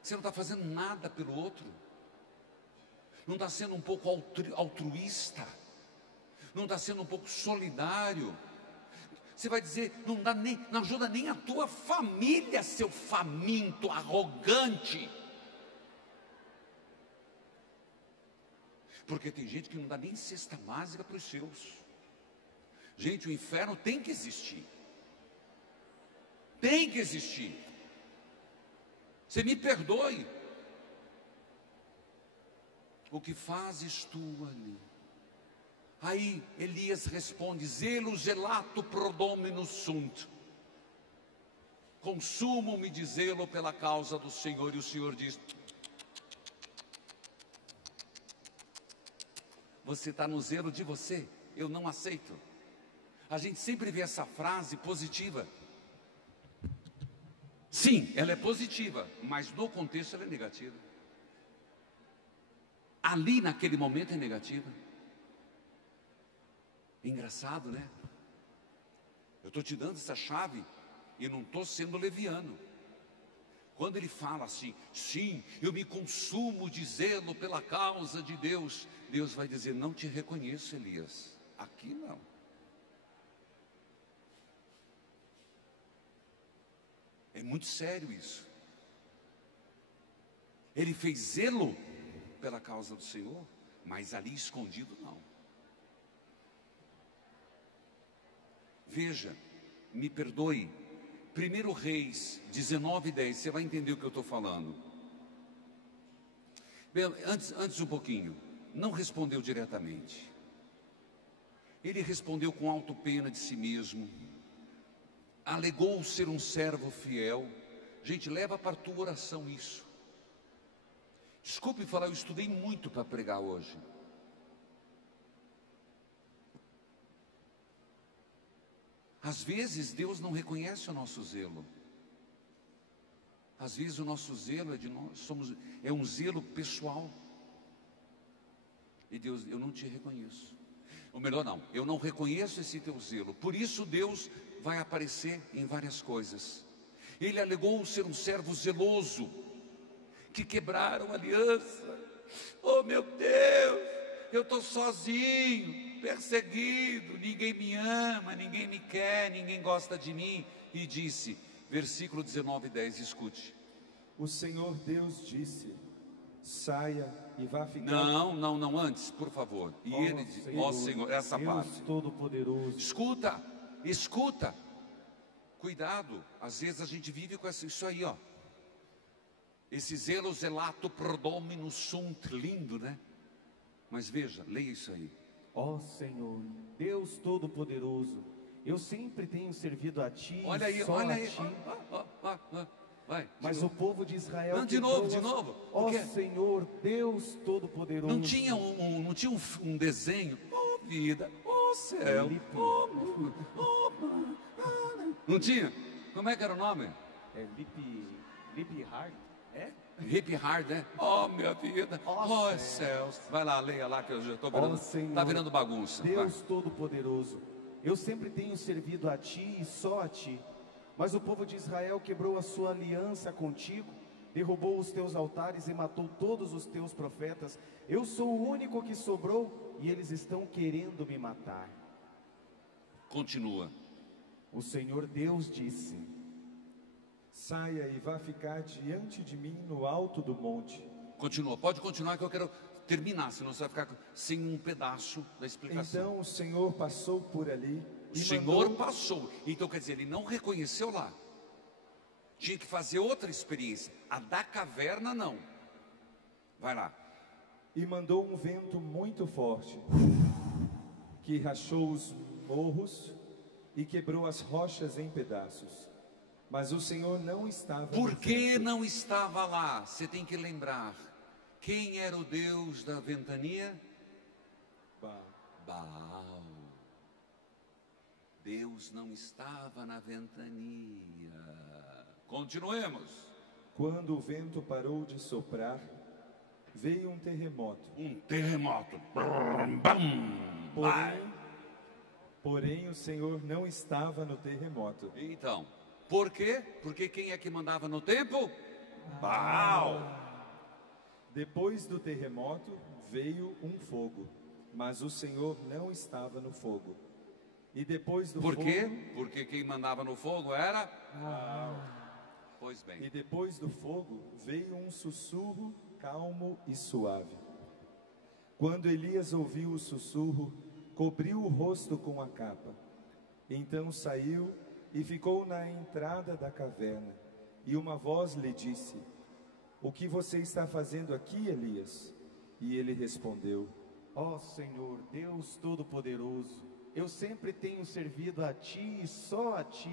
Você não está fazendo nada pelo outro. Não está sendo um pouco altruísta. Não está sendo um pouco solidário. Você vai dizer: não ajuda nem a tua família, seu faminto, arrogante. Porque tem gente que não dá nem cesta básica para os seus. Gente, o inferno tem que existir. Tem que existir. Você me perdoe. O que fazes tu ali? Aí Elias responde: zelo gelato pro domino sunt. Consumo-me de zelo pela causa do Senhor. E o Senhor diz: você está no zelo de você, eu não aceito. A gente sempre vê essa frase positiva. Sim, ela é positiva, mas no contexto ela é negativa. Ali naquele momento é negativa. Engraçado, né? Eu estou te dando essa chave e não estou sendo leviano. Quando ele fala assim: sim, eu me consumo de zelo pela causa de Deus, Deus vai dizer: não te reconheço, Elias, aqui não. É muito sério isso. Ele fez zelo pela causa do Senhor, mas ali escondido não. Veja, me perdoe, 1 Reis 19:10, você vai entender o que eu estou falando. Bem, antes um pouquinho, não respondeu diretamente. Ele respondeu com autopena de si mesmo. Alegou ser um servo fiel. Gente, leva para a tua oração isso. Desculpe falar, eu estudei muito para pregar hoje. Às vezes Deus não reconhece o nosso zelo. Às vezes o nosso zelo é de nós, é um zelo pessoal. E Deus: eu não te reconheço. Ou melhor, não, eu não reconheço esse teu zelo. Por isso Deus vai aparecer em várias coisas. Ele alegou ser um servo zeloso, que quebraram a aliança. Oh meu Deus, eu estou sozinho, perseguido, ninguém me ama, ninguém me quer, ninguém gosta de mim. E disse, versículo 19:10, escute. O Senhor Deus disse: saia e vá ficar. Não, antes, por favor. E ele disse: ó Senhor, essa parte. Deus Todo-Poderoso. Escuta. Cuidado, às vezes a gente vive com isso aí, ó. Esse zelo zelato pro domino sunt, lindo, né? Mas veja, leia isso aí. Ó Senhor, Deus Todo-Poderoso, eu sempre tenho servido a Ti, olha aí, só olha a aí. Ti. Vai. Mas o povo de Israel... Não, de novo. Ó Senhor, Deus Todo-Poderoso. Não tinha um desenho? Oh vida, oh céu, não tinha? Como é que era o nome? É Lip Hard? É? Hip Hard, né? Oh minha vida, oh céus. Vai lá, leia lá que eu já estou virando, tá virando bagunça. Deus Todo-Poderoso, eu sempre tenho servido a Ti e só a Ti. Mas o povo de Israel quebrou a sua aliança contigo derrubou os teus altares e matou todos os teus profetas. Eu sou o único que sobrou e eles estão querendo me matar. Continua. O Senhor Deus disse: saia e vá ficar diante de mim no alto do monte. Continua, pode continuar que eu quero terminar, senão você vai ficar sem um pedaço da explicação. Então o Senhor passou por ali. O Senhor passou. Então quer dizer, ele não reconheceu lá. Tinha que fazer outra experiência. A da caverna não. Vai lá. E mandou um vento muito forte, que rachou os morros e quebrou as rochas em pedaços. Mas o Senhor não estava. Por que não estava lá? Você tem que lembrar. Quem era o Deus da ventania? Baal. Deus não estava na ventania. Continuemos. Quando o vento parou de soprar, veio um terremoto. Um terremoto. Porém, o Senhor não estava no terremoto. Então, por quê? Porque quem é que mandava no tempo? Baal. Depois do terremoto, veio um fogo, mas o Senhor não estava no fogo. E depois do fogo... Por quê? fogo... Porque quem mandava no fogo era... Pois bem. E depois do fogo, veio um sussurro calmo e suave. Quando Elias ouviu o sussurro, cobriu o rosto com a capa. Então saiu e ficou na entrada da caverna. E uma voz lhe disse: o que você está fazendo aqui, Elias? E ele respondeu: ó Senhor, Deus Todo-Poderoso, eu sempre tenho servido a Ti e só a Ti.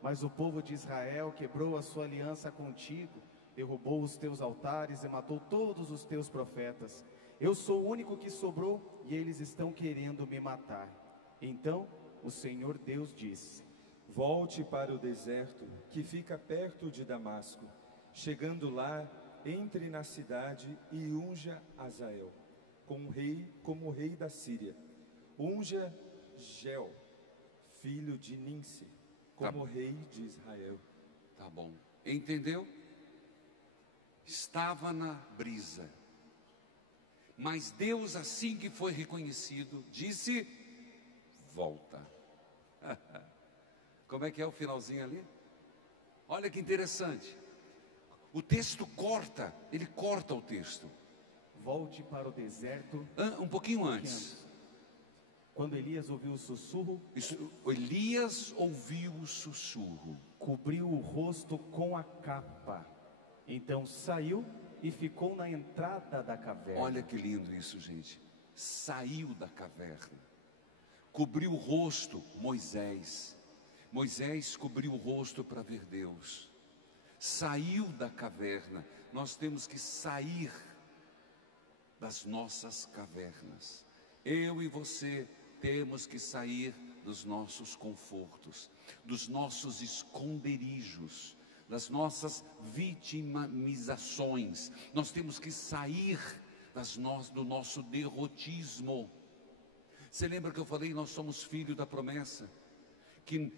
Mas o povo de Israel quebrou a sua aliança contigo, derrubou os teus altares e matou todos os teus profetas. Eu sou o único que sobrou e eles estão querendo me matar. Então o Senhor Deus disse: volte para o deserto que fica perto de Damasco. Chegando lá, entre na cidade e unja Azael como rei da Síria. Unja Gel, filho de Ninsi, como rei de Israel. Tá bom. Entendeu? Estava na brisa. Mas Deus, assim que foi reconhecido, disse: volta. Como é que é o finalzinho ali? Olha que interessante. O texto corta, ele corta o texto. Volte para o deserto. Um pouquinho antes. Quando Elias ouviu o sussurro, Elias ouviu o sussurro, cobriu o rosto com a capa. Então saiu e ficou na entrada da caverna. Olha que lindo isso, gente. Saiu da caverna, cobriu o rosto. Moisés cobriu o rosto para ver Deus. Saiu da caverna. Nós temos que sair das nossas cavernas. Eu e você temos que sair dos nossos confortos, dos nossos esconderijos, das nossas vitimizações. Nós temos que sair do nosso derrotismo. Você lembra que eu falei, nós somos filhos da promessa? Que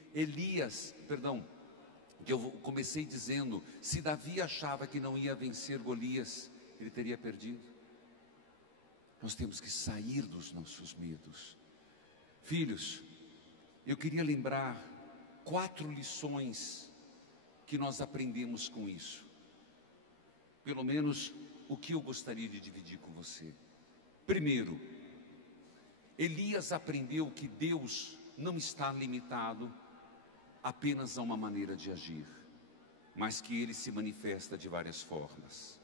que eu comecei dizendo, se Davi achava que não ia vencer Golias, ele teria perdido. Nós temos que sair dos nossos medos. Filhos, eu queria lembrar 4 lições que nós aprendemos com isso. Pelo menos o que eu gostaria de dividir com você. Primeiro, Elias aprendeu que Deus não está limitado apenas a uma maneira de agir, mas que Ele se manifesta de várias formas.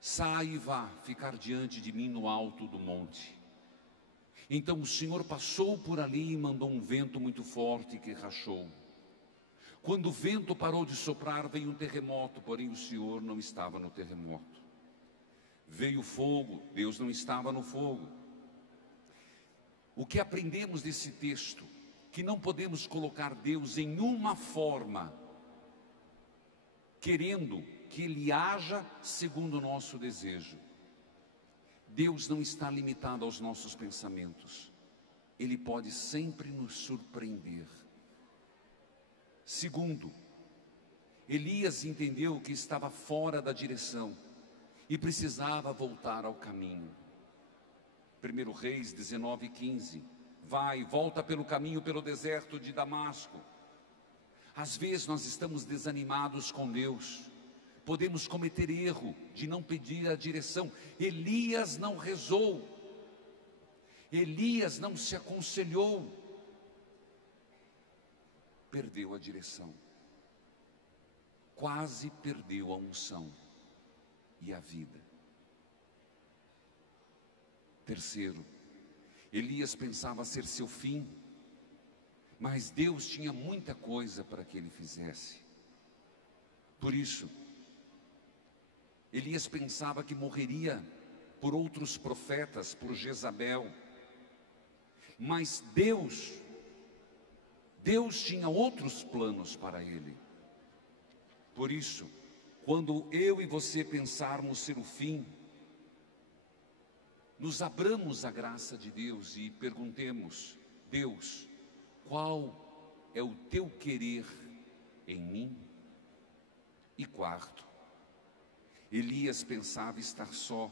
Sai e vá ficar diante de mim no alto do monte. Então o Senhor passou por ali e mandou um vento muito forte que rachou. Quando o vento parou de soprar, veio um terremoto, porém o Senhor não estava no terremoto. Veio fogo, Deus não estava no fogo. O que aprendemos desse texto? Que não podemos colocar Deus em uma forma, querendo que Ele haja segundo o nosso desejo. Deus não está limitado aos nossos pensamentos. Ele pode sempre nos surpreender. Segundo, Elias entendeu que estava fora da direção e precisava voltar ao caminho. 1 Reis 19:15. Vai, volta pelo caminho pelo deserto de Damasco. Às vezes nós estamos desanimados com Deus. Podemos cometer erro de não pedir a direção. Elias não rezou. Elias não se aconselhou. Perdeu a direção. Quase perdeu a unção e a vida. Terceiro, Elias pensava ser seu fim, mas Deus tinha muita coisa para que ele fizesse. Por isso, Elias pensava que morreria por outros profetas, por Jezabel. Mas Deus tinha outros planos para ele. Por isso, quando eu e você pensarmos ser o fim, nos abramos à graça de Deus e perguntemos: Deus, qual é o teu querer em mim? E quarto, Elias pensava estar só,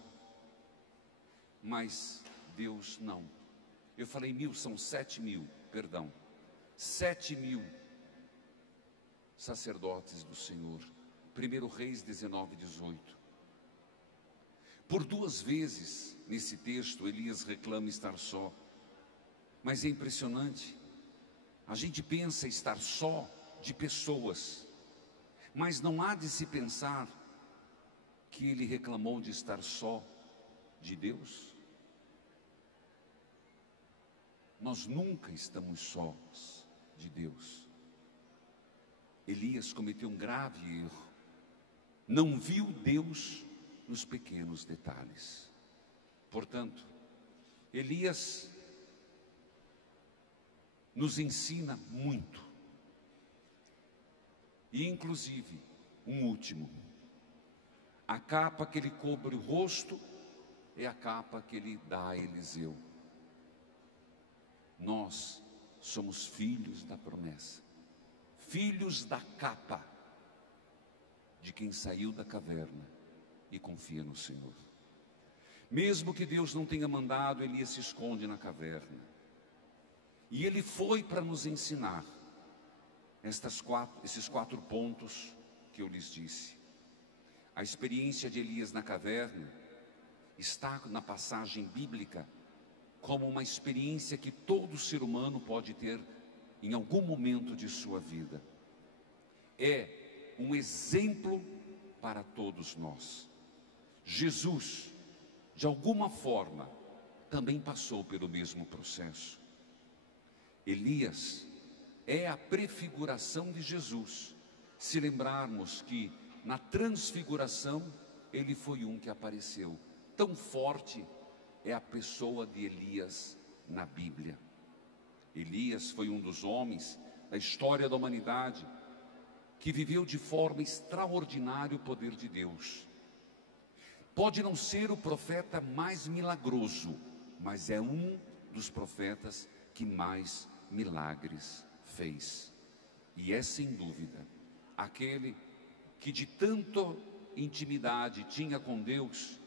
mas Deus não. Eu falei 1000, são 7.000, perdão. 7.000 sacerdotes do Senhor. 1 Reis 19:18. Por 2 vezes nesse texto Elias reclama estar só. Mas é impressionante. A gente pensa estar só de pessoas, mas não há de se pensar que ele reclamou de estar só de Deus. Nós nunca estamos sós de Deus. Elias cometeu um grave erro. Não viu Deus nos pequenos detalhes. Portanto, Elias nos ensina muito. E inclusive, um último. A capa que ele cobre o rosto é a capa que ele dá a Eliseu. Nós somos filhos da promessa, filhos da capa de quem saiu da caverna e confia no Senhor. Mesmo que Deus não tenha mandado, Elias se esconde na caverna. E ele foi para nos ensinar esses 4 pontos que eu lhes disse. A experiência de Elias na caverna está na passagem bíblica como uma experiência que todo ser humano pode ter em algum momento de sua vida. É um exemplo para todos nós. Jesus, de alguma forma, também passou pelo mesmo processo. Elias é a prefiguração de Jesus. Se lembrarmos que na transfiguração ele foi um que apareceu. Tão forte é a pessoa de Elias na Bíblia. Elias foi um dos homens da história da humanidade que viveu de forma extraordinária o poder de Deus. Pode não ser o profeta mais milagroso, mas é um dos profetas que mais milagres fez. E é sem dúvida aquele que de tanta intimidade tinha com Deus,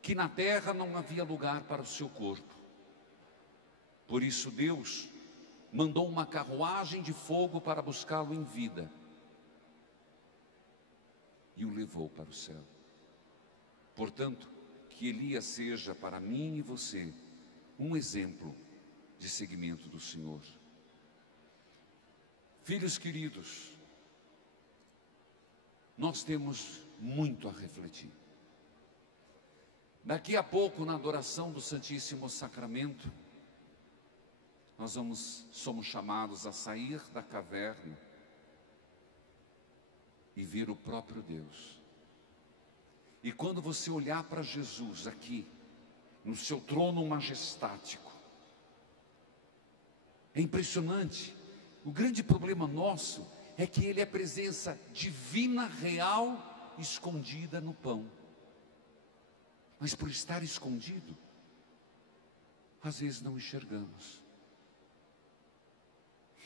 que na terra não havia lugar para o seu corpo. Por isso Deus mandou uma carruagem de fogo para buscá-lo em vida e o levou para o céu. Portanto, que Elias seja para mim e você um exemplo de seguimento do Senhor. Filhos queridos, nós temos muito a refletir. Daqui a pouco, na adoração do Santíssimo Sacramento, nós somos chamados a sair da caverna e ver o próprio Deus. E quando você olhar para Jesus aqui, no seu trono majestático, é impressionante. O grande problema nosso é que ele é presença divina, real, escondida no pão. Mas por estar escondido, às vezes não enxergamos.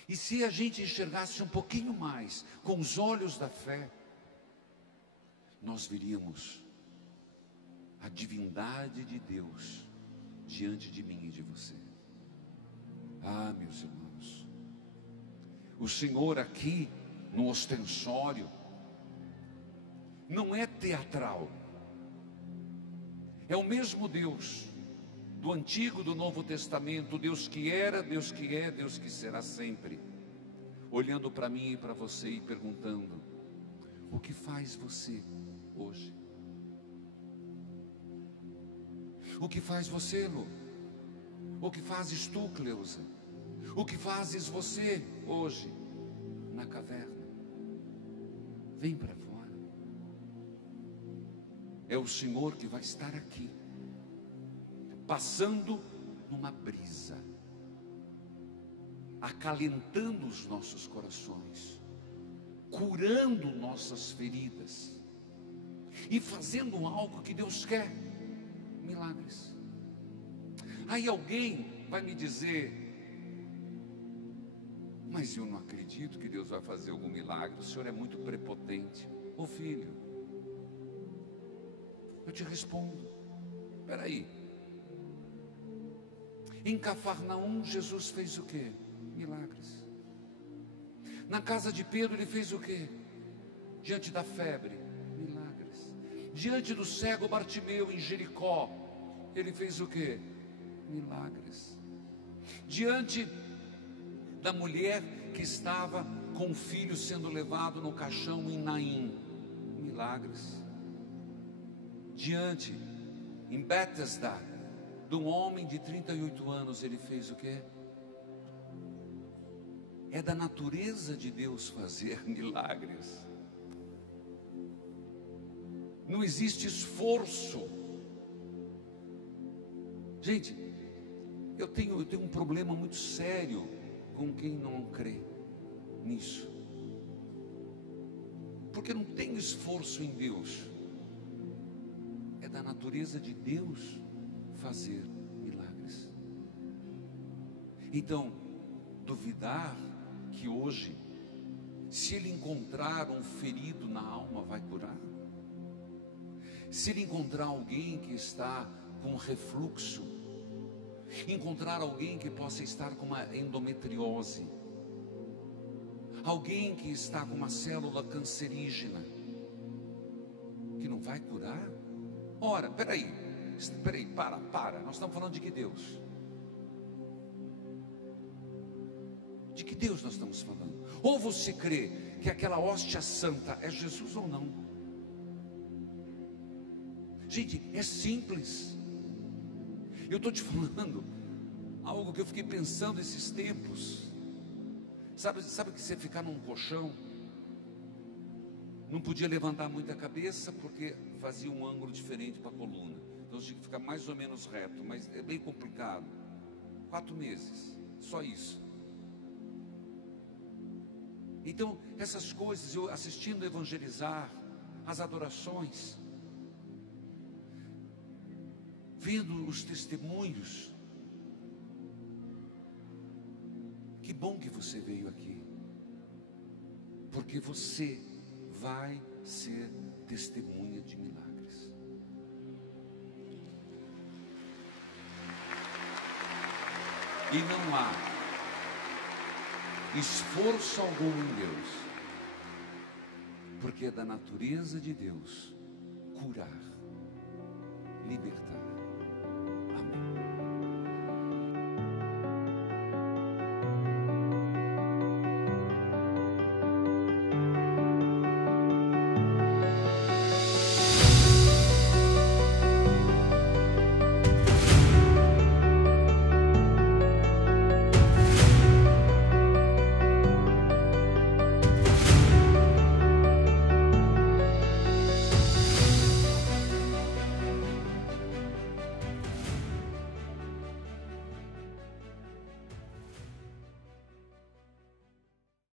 E se a gente enxergasse um pouquinho mais, com os olhos da fé, nós veríamos a divindade de Deus diante de mim e de você. Ah, meus irmãos, o Senhor aqui no ostensório não é teatral. É o mesmo Deus do Antigo e do Novo Testamento, Deus que era, Deus que é, Deus que será sempre, olhando para mim e para você e perguntando: o que faz você hoje? O que faz você, Lu? O que fazes tu, Cleusa? O que fazes você hoje na caverna? Vem para fora. É o Senhor que vai estar aqui, passando numa brisa, acalentando os nossos corações, curando nossas feridas e fazendo algo que Deus quer: milagres. Aí alguém vai me dizer: mas eu não acredito que Deus vai fazer algum milagre, o Senhor é muito prepotente. Ô filho, eu te respondo: espera aí, em Cafarnaum Jesus fez o quê? Milagres. Na casa de Pedro ele fez o quê? Diante da febre, milagres. Diante do cego Bartimeu em Jericó, ele fez o quê? Milagres. Diante da mulher que estava com o filho sendo levado no caixão em Naim, milagres. Diante, em Betesda, de um homem de 38 anos, ele fez o quê? É da natureza de Deus fazer milagres. Não existe esforço. Gente, eu tenho um problema muito sério com quem não crê nisso, porque não tem esforço em Deus. É da natureza de Deus fazer milagres. Então, duvidar que hoje, se ele encontrar um ferido na alma, vai curar? Se ele encontrar alguém que está com refluxo, encontrar alguém que possa estar com uma endometriose, alguém que está com uma célula cancerígena, que não vai curar? Ora, peraí, para, nós estamos falando de que Deus? De que Deus nós estamos falando? Ou você crê que aquela hóstia santa é Jesus ou não? Gente, é simples. Eu estou te falando algo que eu fiquei pensando esses tempos. Sabe que você ficar num colchão, não podia levantar muito a cabeça porque fazia um ângulo diferente para a coluna. Então tinha que ficar mais ou menos reto, mas é bem complicado. 4 meses, só isso. Então, essas coisas, eu assistindo evangelizar, as adorações, vendo os testemunhos, que bom que você veio aqui, porque você vai ser testemunha de milagres. E não há esforço algum em Deus, porque é da natureza de Deus curar, libertar.